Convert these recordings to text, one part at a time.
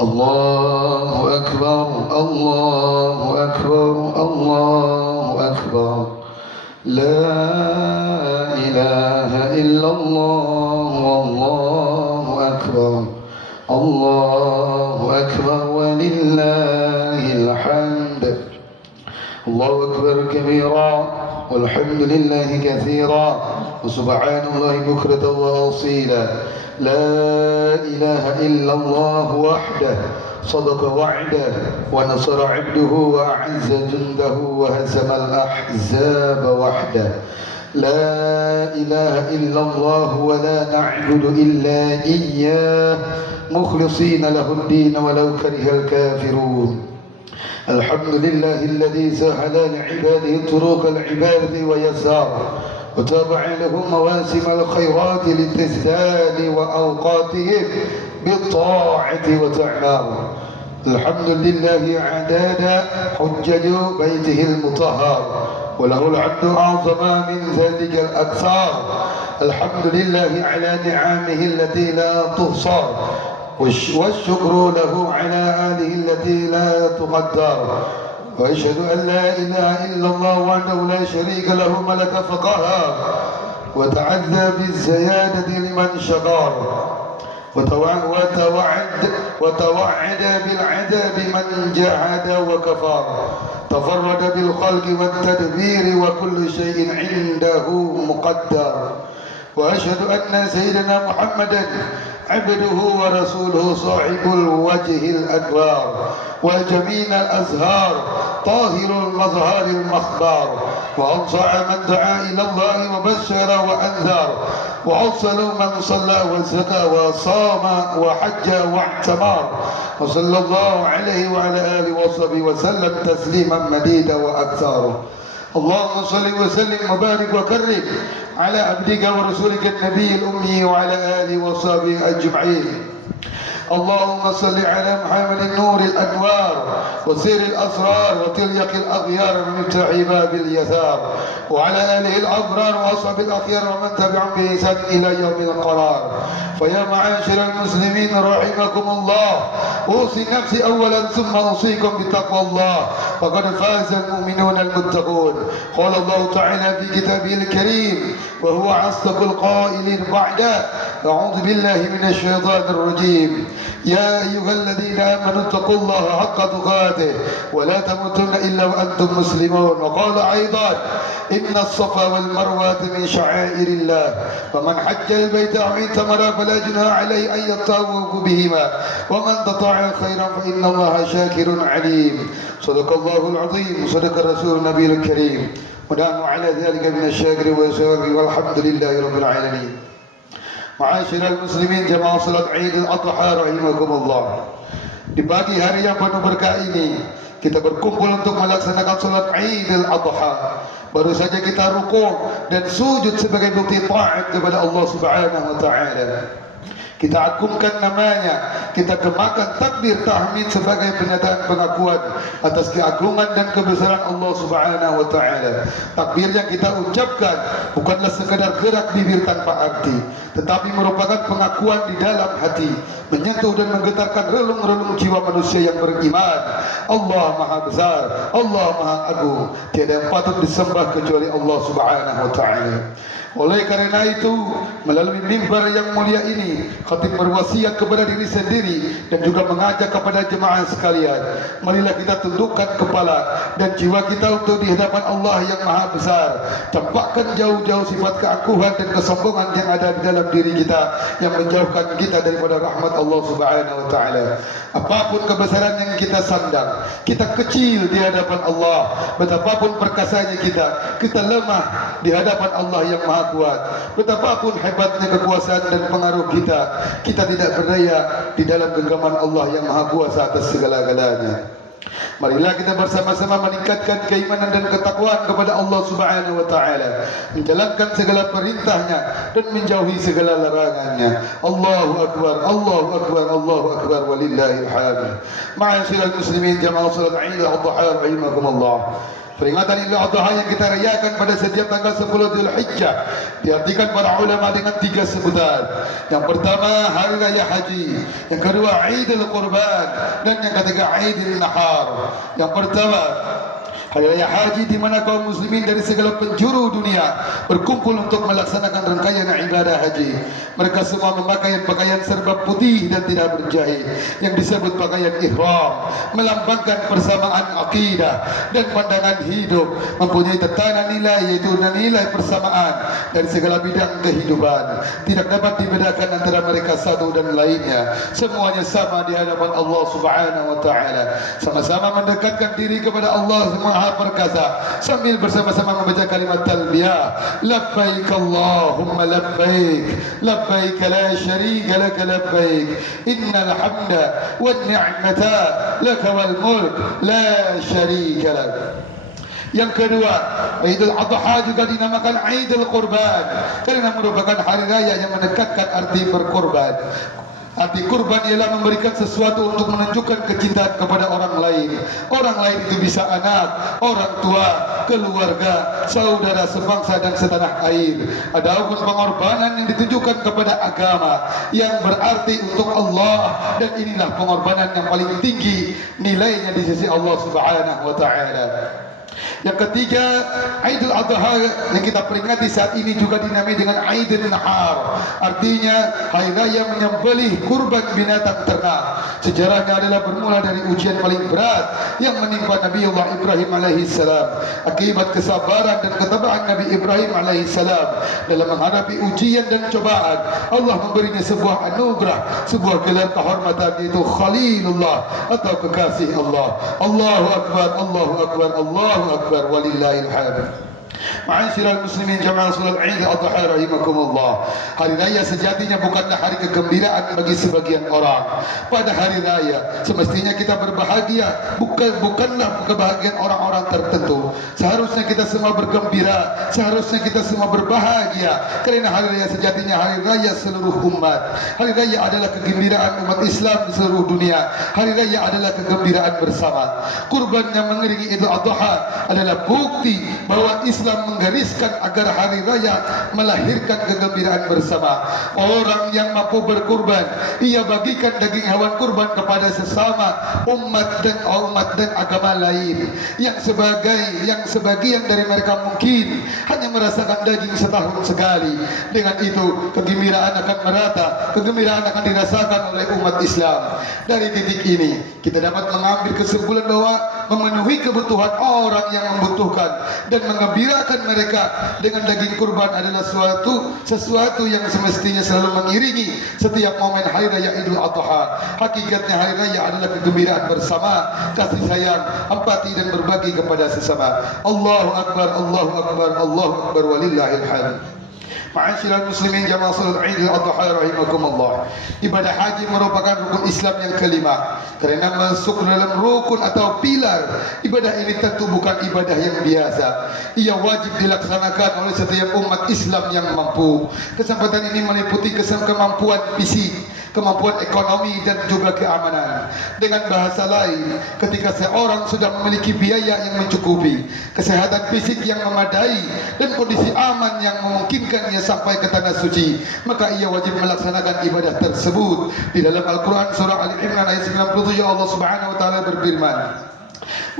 الله أكبر الله أكبر الله أكبر لا إله إلا الله والله أكبر الله أكبر ولله الحمد الله أكبر كبيرا والحمد لله كثيرا وسبحان الله بكرة وأصيلا لا إله إلا الله وحده صدق وعده ونصر عبده وأعز جنده وهزم الأحزاب وحده لا إله إلا الله ولا نعبد إلا إياه مخلصين له الدين ولو كره الكافرون الحمد لله الذي سهل لعباده طرق العبادة ويسار وتابع لهم مواسم الخيرات لتزداد وأوقاتهم بالطاعة وتعمار الحمد لله عداد حجج بيته المطهر وله العبد أعظم من ذلك الأكثار الحمد لله على نعمه التي لا تحصى والشكر له على آله التي لا تقدر وأشهد أن لا إله إلا الله وحده لا شريك له ملك فقهر وتعذى بالزيادة لمن شقار وتوعد بالعذاب من جحد وكفر تفرد بالخلق والتدبير وكل شيء عنده مقدر وأشهد أن سيدنا محمدا عبده ورسوله صاحب الوجه الأدوار والجميل الأزهار طاهر المظهر المخبار وأنصع من دعا إلى الله وبشر وأنذر وأوصل من صلى وزكى وصام وحج واعتمر وصلى الله عليه وعلى آله وصحبه وسلم تسليما مديدا وأكثر اللهم صل وسلم وبارك وكرم على عبدك ورسولك النبي الأمي وعلى آله وصحبه أجمعين اللهم صل على محمد النور الأنوار وسير الأسرار وتليق الأغيار ومفتاح باب اليسار وعلى آله الأبرار وأصحاب الأخيار ومن تبعهم بإحسان إلى يوم القرار فيا معاشر المسلمين رحمكم الله أوصي نفسي أولا ثم أوصيكم بتقوى الله فقد فاز المؤمنون المتقون قال الله تعالى في كتابه الكريم وهو أصدق القائلين بعد أعوذ بالله من الشيطان الرجيم يا أيها الذين آمنوا اتقوا الله حق تقاته ولا تموتن إلا وأنتم مسلمون وقال أيضا إن الصفا والمروة من شعائر الله فمن حج البيت أو اعتمر فلا جناح عليه أن يطوف بهما ومن تطاع خيرا فإن الله شاكر عليم صدق الله العظيم وصدق الرسول النبي الكريم ونحن على ذلك من الشاكر والشاكر والحمد لله رب العالمين. Ma'asyiral muslimin jamaah salat Id al-Adha rahimakumullah. Di pagi hari yang penuh berkah ini kita berkumpul untuk melaksanakan salat Id al-Adha. Baru saja kita rukuk dan sujud sebagai bukti taat kepada Allah Subhanahu wa taala. Kita agungkan namanya, kita gemakan takbir tahmid sebagai pernyataan pengakuan atas keagungan dan kebesaran Allah Subhanahu wa taala. Takbir yang kita ucapkan bukanlah sekadar gerak bibir tanpa arti, tetapi merupakan pengakuan di dalam hati, menyentuh dan menggetarkan relung-relung jiwa manusia yang beriman. Allah Maha Besar, Allah Maha Agung, tiada yang patut disembah kecuali Allah Subhanahu wa taala. Oleh karena itu, melalui mimbar yang mulia ini, khatib berwasiat kepada diri sendiri dan juga mengajak kepada jemaah sekalian. Marilah kita tundukkan kepala dan jiwa kita untuk di hadapan Allah yang Maha Besar. Campakkan jauh-jauh sifat keangkuhan dan kesombongan yang ada di dalam diri kita, yang menjauhkan kita daripada rahmat Allah Subhanahu wa taala. Apapun kebesaran yang kita sandang, kita kecil di hadapan Allah. Betapapun perkasanya kita lemah di hadapan Allah yang Maha Kuat. Betapapun hebatnya kekuasaan dan pengaruh kita tidak berdaya di dalam genggaman Allah yang Maha Kuasa atas segala-galanya. Marilah kita bersama-sama meningkatkan keimanan dan ketakwaan kepada Allah Subhanahu wa taala, menjalankan segala perintahnya dan menjauhi segala larangannya. Allahu akbar, Allahu akbar, Allahu akbar walillahil hamd. Ma'asyiral muslimin jamaah salat Id al-Adha rahimakumullah. Peringatan Idul Adha yang kita rayakan pada setiap tanggal 10 Zulhijjah diartikan para ulama dengan 3 sebutan. Yang pertama Hari Raya Haji, yang kedua Idul Qurban, dan yang ketiga Idul Nahar. Yang pertama Hari Raya Haji, di mana kaum muslimin dari segala penjuru dunia berkumpul untuk melaksanakan rangkaian ibadah haji. Mereka semua memakai pakaian serba putih dan tidak berjahit yang disebut pakaian ihram, melambangkan persamaan akidah dan pandangan hidup, mempunyai tatanan nilai, yaitu nilai persamaan dari segala bidang kehidupan. Tidak dapat dibedakan antara mereka satu dan lainnya. Semuanya sama di hadapan Allah Subhanahu wa taala. Sama-sama mendekatkan diri kepada Allah Maha Perkasa sambil bersama-sama membaca kalimat talbiyah. Labbaik Allahumma labbaik, labbaik la syarika lak labbaik, innal hamda wan ni'mata lak wal mulk la syarika lak. Yang kedua, Idul Adha juga dinamakan Idul Qurban karena merupakan hari raya yang mendekatkan arti berkorban. Arti kurban ialah memberikan sesuatu untuk menunjukkan kecintaan kepada orang lain. Orang lain itu bisa anak, orang tua, keluarga, saudara sebangsa dan setanah air. Adapun pengorbanan yang ditujukan kepada agama yang berarti untuk Allah, dan inilah pengorbanan yang paling tinggi nilainya di sisi Allah Subhanahu wa taala. Yang ketiga, Idul Adha yang kita peringati saat ini juga dinamai dengan Idul Nahar. Artinya hari raya menyembelih kurban binatang ternak. Sejarahnya adalah bermula dari ujian paling berat yang menimpa Nabiullah Ibrahim alaihissalam. Akibat kesabaran dan ketabahan Nabi Ibrahim alaihissalam dalam menghadapi ujian dan cobaan, Allah memberinya sebuah anugerah, sebuah gelar kehormatan, yaitu Khalilullah atau kekasih Allah. Allahu Akbar, Allahu Akbar, Allahu Akbar, walillahil hamd. Ma'asyiral muslimin jamaah salat Idul Adha rahimakumullah. Hari raya sejatinya bukanlah hari kegembiraan bagi sebagian orang. Pada hari raya semestinya kita berbahagia, bukanlah kebahagiaan orang-orang tertentu. Seharusnya kita semua bergembira, seharusnya kita semua berbahagia, karena hari raya sejatinya hari raya seluruh umat. Hari raya adalah kegembiraan umat Islam di seluruh dunia. Hari raya adalah kegembiraan bersama. Kurban yang mengiringi Idul Adha adalah bukti bahwa Islam menggariskan agar hari raya melahirkan kegembiraan bersama. Orang yang mampu berkurban, ia bagikan daging hewan kurban kepada sesama umat dan agama lain. Yang sebagian dari mereka mungkin hanya merasakan daging setahun sekali. Dengan itu kegembiraan akan merata, kegembiraan akan dirasakan oleh umat Islam. Dari titik ini kita dapat mengambil kesimpulan bahwa memenuhi kebutuhan orang yang membutuhkan dan mengembirakan mereka dengan daging kurban adalah sesuatu yang semestinya selalu mengiringi setiap momen hari raya Idul Adha. Hakikatnya hari raya adalah kegembiraan bersama, kasih sayang, empati dan berbagi kepada sesama. Allahu Akbar, Allahu Akbar, Allahu Akbar, walillahil hamd. Ma'asyiral muslimin jamaah salat Idul Adha rahimakumullah. Ibadah haji merupakan rukun Islam yang kelima. Karena masuk dalam rukun atau pilar, ibadah ini tentu bukan ibadah yang biasa. Ia wajib dilaksanakan oleh setiap umat Islam yang mampu. Kesempatan ini meliputi kemampuan fisik, kemampuan ekonomi dan juga keamanan. Dengan bahasa lain, ketika seorang sudah memiliki biaya yang mencukupi, kesehatan fisik yang memadai, dan kondisi aman yang memungkinkannya sampai ke tanah suci, maka ia wajib melaksanakan ibadah tersebut. Di dalam Al-Quran surah Ali Imran ayat 97 Allah Subhanahu wa taala berfirman,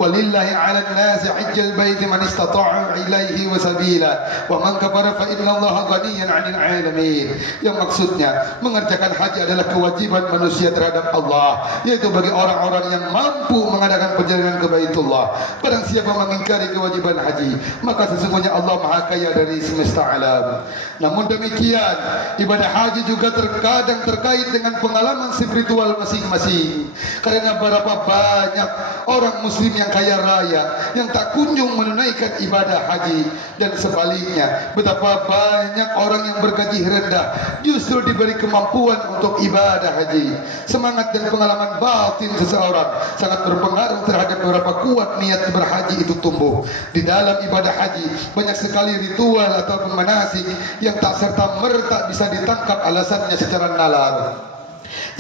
walillahi 'alan nasi 'ajjal baiti man istata'a ilaihi wasabila wa man kafara fa innallaha ghaniyyun 'anil 'alamin. Yang maksudnya mengerjakan haji adalah kewajiban manusia terhadap Allah, yaitu bagi orang-orang yang mampu mengadakan perjalanan ke Baitullah. Barang siapa mengingkari kewajiban haji, maka sesungguhnya Allah Maha Kaya dari semesta alam. Namun demikian, ibadah haji juga terkadang terkait dengan pengalaman spiritual masing-masing. Karena berapa banyak orang muslim yang kaya raya yang tak kunjung menunaikan ibadah haji, dan sebaliknya betapa banyak orang yang bergaji rendah justru diberi kemampuan untuk ibadah haji. Semangat dan pengalaman batin seseorang sangat berpengaruh terhadap berapa kuat niat berhaji itu tumbuh. Di dalam ibadah haji banyak sekali ritual atau manasik yang tak serta merta bisa ditangkap alasannya secara nalar.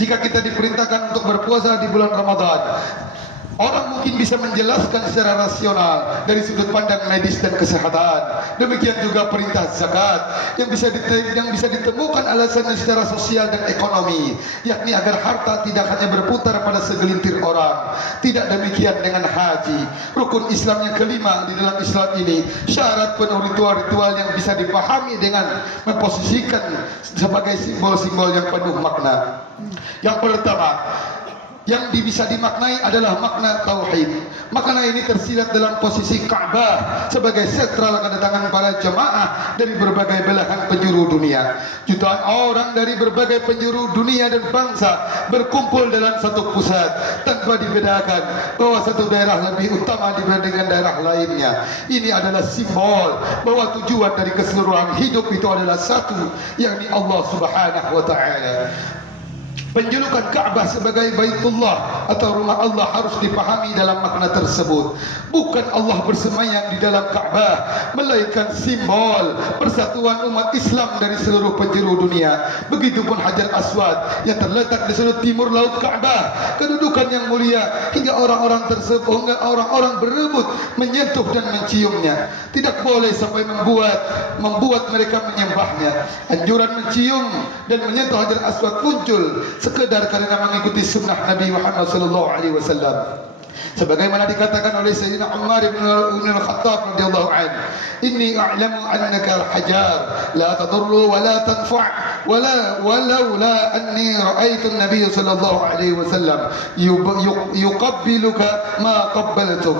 Jika kita diperintahkan untuk berpuasa di bulan Ramadan, Orang mungkin bisa menjelaskan secara rasional dari sudut pandang medis dan kesehatan. Demikian juga perintah zakat yang bisa ditemukan alasannya secara sosial dan ekonomi, yakni agar harta tidak hanya berputar pada segelintir orang. Tidak demikian dengan haji, rukun Islam yang kelima di dalam Islam ini. Syarat penuh ritual-ritual yang bisa dipahami dengan memposisikan sebagai simbol-simbol yang penuh makna. Yang pertama, yang bisa dimaknai adalah makna tauhid. Makna ini tersirat dalam posisi Ka'bah sebagai sentral kedatangan para jemaah dari berbagai belahan penjuru dunia. Jutaan orang dari berbagai penjuru dunia dan bangsa berkumpul dalam satu pusat tanpa dibedakan bahwa satu daerah lebih utama dibandingkan daerah lainnya. Ini adalah simbol bahwa tujuan dari keseluruhan hidup itu adalah satu, yakni Allah Subhanahu wa taala. Penjulukan Ka'bah sebagai Baitullah atau rumah Allah harus dipahami dalam makna tersebut. Bukan Allah bersemayam di dalam Ka'bah, melainkan simbol persatuan umat Islam dari seluruh penjuru dunia. Begitupun Hajar Aswad yang terletak di sudut timur laut Ka'bah, kedudukan yang mulia hingga orang-orang tersebut, orang-orang berebut menyentuh dan menciumnya. Tidak boleh sampai membuat mereka menyembahnya. Anjuran mencium dan menyentuh Hajar Aswad muncul sekedar karena mengikuti sunnah Nabi Muhammad sallallahu alaihi wasallam. Sebagaimana dikatakan oleh Sayyidina Umar bin Al-Khattab radhiyallahu anhu, "Inni a'lamu annaka al-hajar la tadurru wa la tanfa' walau la anni ra'aitu an-nabiy sallallahu alaihi wasallam yuqabbiluka ma qabbaltu."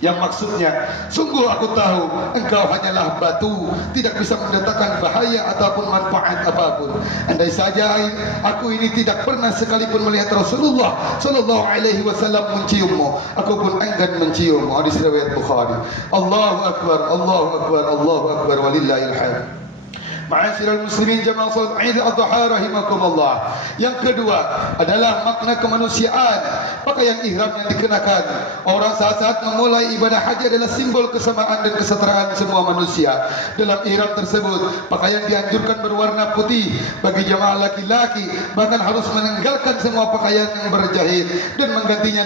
Yang maksudnya, sungguh aku tahu engkau hanyalah batu, tidak bisa mendatangkan bahaya ataupun manfaat apapun. Andai saja aku ini tidak pernah sekalipun melihat Rasulullah sallallahu alaihi wasallam menciummu, aku pun enggan menciummu. Hadis riwayat Bukhari. Allahu akbar, Allahu akbar, Allahu akbar, walillahil hamd. Ma'asyiral muslimin jamaah salat Id Adha rahimakumullah. Yang kedua adalah makna kemanusiaan. Pakaian ihram yang dikenakan orang saat-saat memulai ibadah haji adalah simbol kesamaan dan kesetaraan semua manusia. Dalam ihram tersebut, pakaian dianjurkan berwarna putih bagi jamaah laki-laki, bahkan harus meninggalkan semua pakaian yang berjahit dan menggantinya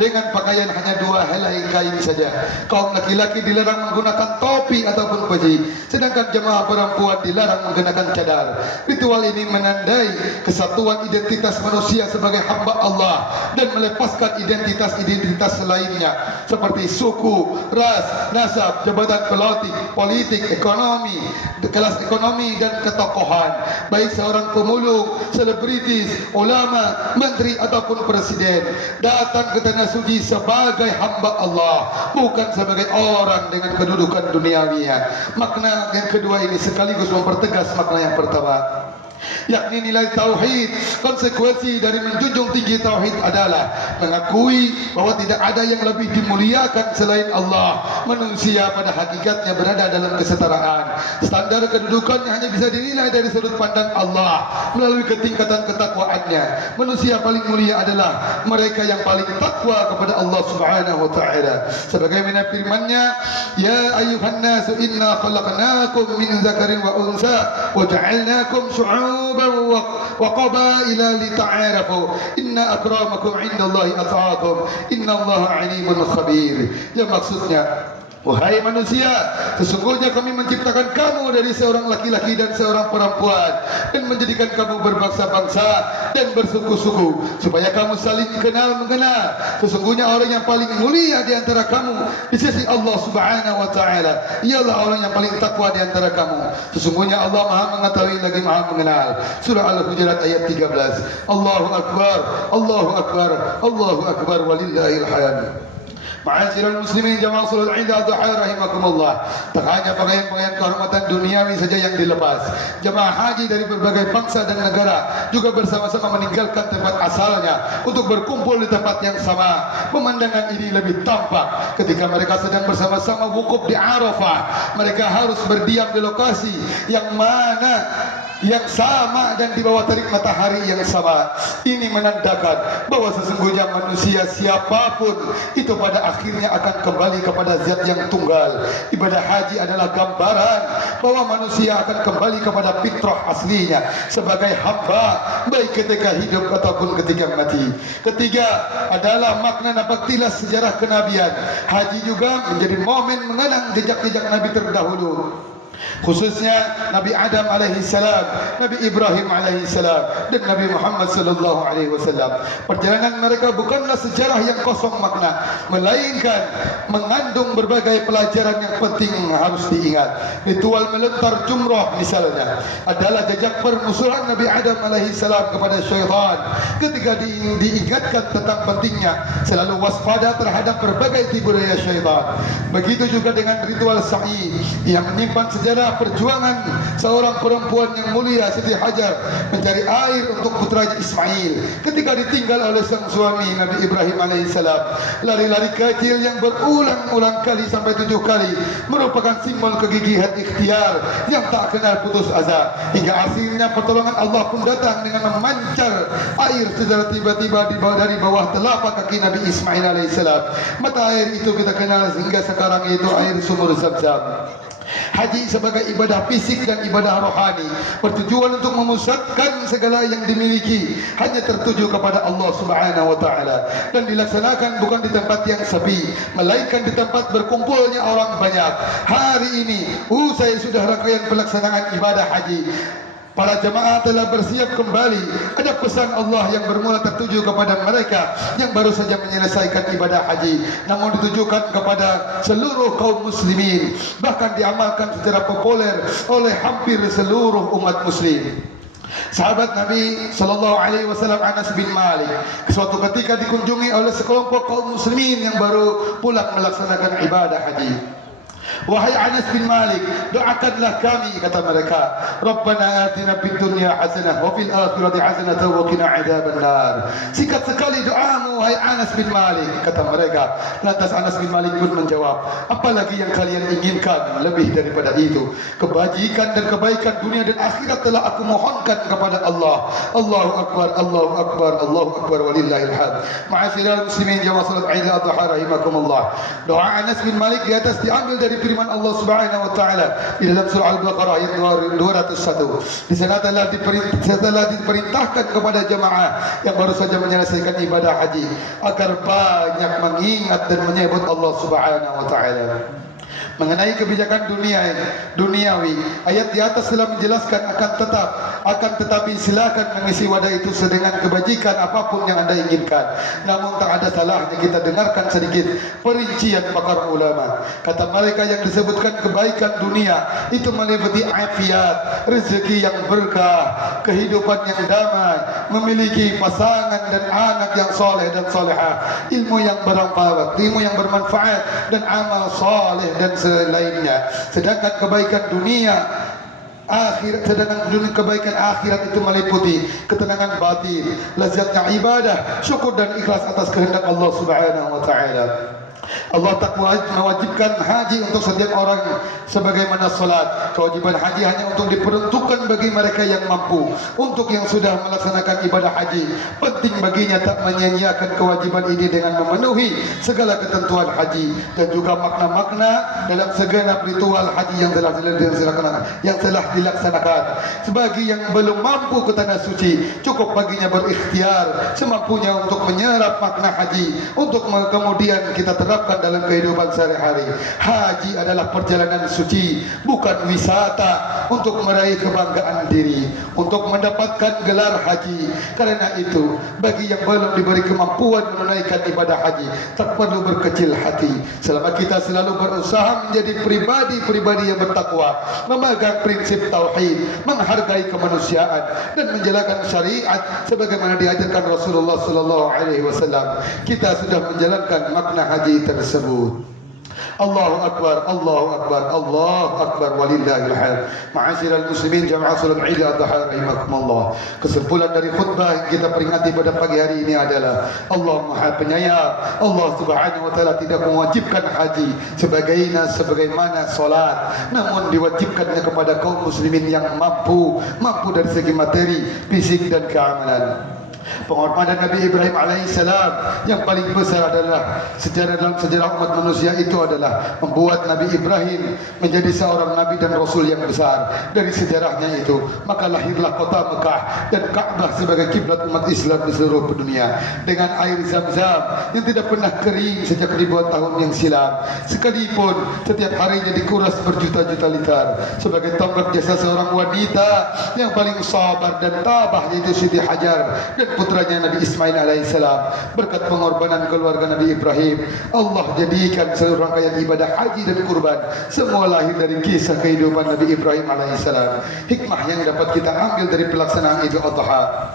dengan pakaian hanya dua helai kain saja. Kaum laki-laki dilarang menggunakan topi ataupun peci, sedangkan jemaah perempuan dilarang menggunakan cadar. Ritual ini menandai kesatuan identitas manusia sebagai hamba Allah dan melepaskan identitas lainnya seperti suku, ras, nasab, jabatan politik, ekonomi, kelas ekonomi dan ketokohan, baik seorang pemulung, selebritis, ulama, menteri ataupun presiden datang ke tanah suci sebagai hamba Allah, bukan sebagai orang dengan kedudukan duniawinya. Makna yang kedua ini sekaligus mempertegas makna yang pertama, yakni nilai tauhid. Konsekuensi dari menjunjung tinggi tauhid adalah mengakui bahwa tidak ada yang lebih dimuliakan selain Allah. Manusia pada hakikatnya berada dalam kesetaraan. Standar kedudukannya hanya bisa dinilai dari sudut pandang Allah melalui ketingkatan ketakwaannya. Manusia paling mulia adalah mereka yang paling takwa kepada Allah Subhanahu wa taala. Sebagaimana firman-Nya, "Ya ayyuhan nasu inna khalaqnakum min dzakarin wa unsa wa ja'alnakum syu'uban wa qabaila lita'arafu inna akramakum 'indallahi atqakum innallaha 'alimun khabir." Yang maksudnya, wahai manusia, sesungguhnya kami menciptakan kamu dari seorang laki-laki dan seorang perempuan dan menjadikan kamu berbangsa-bangsa dan bersuku-suku supaya kamu saling mengenal. Sesungguhnya orang yang paling mulia di antara kamu di sisi Allah Subhanahu wa taala ialah orang yang paling takwa di antara kamu. Sesungguhnya Allah Maha mengetahui lagi Maha mengenal. Surah Al-Hujurat ayat 13. Allahu akbar, Allahu akbar, Allahu akbar, walillahil hamd. Ma'asyiral muslimin jamaah salat Id Adha rahimakumullah. Tak hanya pakaian-pakaian kehormatan duniawi saja yang dilepas. Jemaah haji dari berbagai bangsa dan negara juga bersama-sama meninggalkan tempat asalnya untuk berkumpul di tempat yang sama. Pemandangan ini lebih tampak ketika mereka sedang bersama-sama wukuf di Arafah. Mereka harus berdiam di lokasi yang mana yang sama dan di bawah terik matahari yang sama. Ini menandakan bahwa sesungguhnya manusia siapapun itu pada akhirnya akan kembali kepada zat yang tunggal. Ibadah haji adalah gambaran bahwa manusia akan kembali kepada fitrah aslinya sebagai hamba, baik ketika hidup ataupun ketika mati. Ketiga adalah makna napaktilah sejarah kenabian. Haji juga menjadi momen mengenang jejak-jejak Nabi terdahulu, khususnya Nabi Adam alaihissalam, Nabi Ibrahim alaihissalam, dan Nabi Muhammad sallallahu alaihi wasallam. Perjalanan mereka bukanlah sejarah yang kosong makna, melainkan mengandung berbagai pelajaran yang penting harus diingat. Ritual melontar jumrah misalnya adalah jejak permusuhan Nabi Adam alaihissalam kepada syaitan ketika diingatkan tentang pentingnya selalu waspada terhadap berbagai tipu daya syaitan. Begitu juga dengan ritual sa'i yang menyimpan sejarah perjuangan seorang perempuan yang mulia Siti Hajar mencari air untuk putranya Ismail ketika ditinggal oleh sang suami Nabi Ibrahim alaihissalam. Lari-lari kecil yang berulang-ulang kali sampai 7 kali merupakan simbol kegigihan ikhtiar yang tak kenal putus asa, hingga akhirnya pertolongan Allah pun datang dengan memancar air secara tiba-tiba dari bawah telapak kaki Nabi Ismail alaihissalam. Mata air itu kita kenal hingga sekarang, yaitu air sumur Zam-Zam. Haji sebagai ibadah fisik dan ibadah rohani bertujuan untuk memusatkan segala yang dimiliki hanya tertuju kepada Allah Subhanahu wa taala, dan dilaksanakan bukan di tempat yang sepi melainkan di tempat berkumpulnya orang banyak. Hari ini usai sudah rangkaian pelaksanaan ibadah haji, para jemaah telah bersiap kembali. Ada pesan Allah yang bermula tertuju kepada mereka yang baru saja menyelesaikan ibadah haji, namun ditujukan kepada seluruh kaum muslimin, bahkan diamalkan secara populer oleh hampir seluruh umat muslim. Sahabat Nabi sallallahu alaihi wasallam Anas bin Malik suatu ketika dikunjungi oleh sekelompok kaum muslimin yang baru pulang melaksanakan ibadah haji. Wahai Anas bin Malik, doakanlah kami, kata mereka. Rabbana atina fid dunya hasanah wa fil akhirati hasanah wa qina adzabannar. Singkat sekali doamu wahai Anas bin Malik, kata mereka. Lantas Anas bin Malik pun menjawab, apalagi yang kalian inginkan lebih daripada itu? Kebajikan dan kebaikan dunia dan akhirat telah aku mohonkan kepada Allah. Allahu akbar, Allahu akbar, Allahu akbar walillahil hamd. Ma'asyiral muslimin jamaah salat Id al-Adha rahimakumullah. Doa Anas bin Malik di atas diambil dari firman Allah Subhanahu wa taala di dalam surah Al-Baqarah ayat 201. Di sana telah diperintahkan kepada jemaah yang baru saja menyelesaikan ibadah haji agar banyak mengingat dan menyebut Allah Subhanahu wa taala. Mengenai kebijakan duniawi, ayat di atas telah menjelaskan akan tetapi silakan mengisi wadah itu dengan kebajikan apapun yang Anda inginkan. Namun tak ada salahnya kita dengarkan sedikit perincian pakar ulama. Kata mereka, yang disebutkan kebaikan dunia itu meliputi afiat, rezeki yang berkah, kehidupan yang damai, memiliki pasangan dan anak yang soleh dan solehah, ilmu yang bermanfaat dan amal soleh dan lainnya. Sedangkan kebaikan kebaikan akhirat itu meliputi ketenangan batin, lezatnya ibadah, syukur dan ikhlas atas kehendak Allah Subhanahu wa taala. Allah tak mewajibkan haji untuk setiap orang sebagaimana salat. Kewajiban haji hanya untuk diperuntukkan bagi mereka yang mampu. Untuk yang sudah melaksanakan ibadah haji, penting baginya tak menyia-nyiakan kewajiban ini dengan memenuhi segala ketentuan haji dan juga makna-makna dalam segenap ritual haji yang telah dilaksanakan. Sebagi yang belum mampu ke tanah suci, cukup baginya berikhtiar semampunya untuk menyerap makna haji untuk kemudian kita terapkan dalam kehidupan sehari-hari. Haji adalah perjalanan suci, bukan wisata untuk meraih kebanggaan diri, untuk mendapatkan gelar haji. Karena itu, bagi yang belum diberi kemampuan menunaikan ibadah haji, tak perlu berkecil hati. Selama kita selalu berusaha menjadi pribadi-pribadi yang bertakwa, memegang prinsip tauhid, menghargai kemanusiaan dan menjalankan syariat sebagaimana diajarkan Rasulullah sallallahu alaihi wasallam, kita sudah menjalankan makna haji tersebut. Allahu Akbar, Allahu Akbar, Allahu Akbar, walillahil hamd. Ma'asyiral muslimin jamaah salat Idul Adha rahimakumullah. Kesimpulan dari khutbah yang kita peringati pada pagi hari ini adalah Allah Maha Penyayang. Allah Subhanahu wa taala tidak mewajibkan haji sebagaimana solat, namun diwajibkannya kepada kaum muslimin yang mampu dari segi materi, fisik dan keamanan. Pengorbanan Nabi Ibrahim alaihissalam yang paling besar adalah dalam sejarah umat manusia itu adalah membuat Nabi Ibrahim menjadi seorang Nabi dan Rasul yang besar. Dari sejarahnya itu maka lahirlah kota Mekah dan Ka'bah sebagai kiblat umat Islam di seluruh dunia, dengan air Zam-Zam yang tidak pernah kering sejak ribuan tahun yang silam, sekalipun setiap harinya dikuras berjuta-juta liter, sebagai tonggak jasa seorang wanita yang paling sabar dan tabah, yaitu Siti Hajar dan putranya Nabi Ismail alaihissalam. Berkat pengorbanan keluarga Nabi Ibrahim, Allah jadikan seluruh rangkaian ibadah haji dan kurban semua lahir dari kisah kehidupan Nabi Ibrahim alaihissalam. Hikmah yang dapat kita ambil dari pelaksanaan Idul Adha,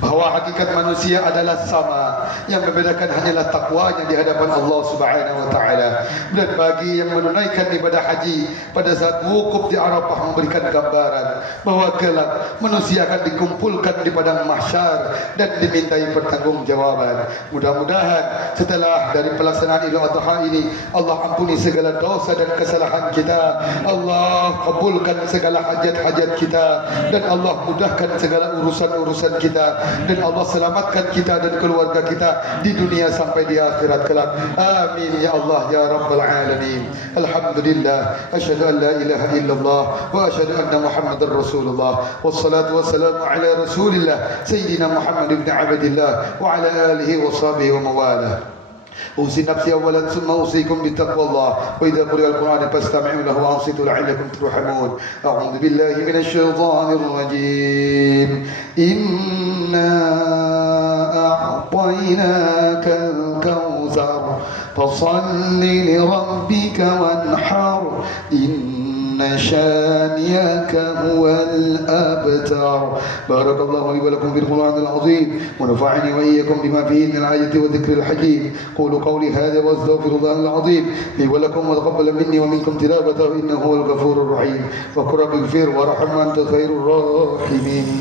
bahwa hakikat manusia adalah sama, yang membedakan hanyalah takwanya di hadapan Allah Subhanahu wa taala. Dan bagi yang menunaikan ibadah haji pada saat wukuf di Arafah memberikan gambaran bahwa kelak manusia akan dikumpulkan di padang mahsyar dan dimintai pertanggungjawaban. Mudah-mudahan setelah dari pelaksanaan Idul Adha ini Allah ampuni segala dosa dan kesalahan kita, Allah kabulkan segala hajat-hajat kita, dan Allah mudahkan segala urusan-urusan kita, dan Allah selamatkan kita dan keluarga kita di dunia sampai di akhirat kelak. Amin ya Allah ya rabbal alamin. Alhamdulillah, asyhadu an la ilaha illallah wa asyhadu anna Muhammadar Rasulullah. Wassalatu wassalamu ala Rasulillah sayyidina Muhammad ibn Abdillah wa ala alihi wa sahbihi wa mawalah. أوصي نفسي أولا ثم أوصيكم بتقوى الله وإذا قرئ القرآن فاستمعوا له وأنصتوا لعلكم ترحمون. أعوذ بالله من الشيطان الرجيم. إنا أعطيناك الكوثر فصل لربك وانحر إن شانئك هو الأبتر. بارك الله لي ولكم في القرآن العظيم ونفعني وإياكم بما فيه من الآية والذكر الحكيم. قولوا قولي هذا واستغفر الله العظيم لي ولكم وتقبل مني ومنكم تلاوته إنه هو الغفور الرحيم. وقل رب اغفر وارحم وأنت خير الراحمين.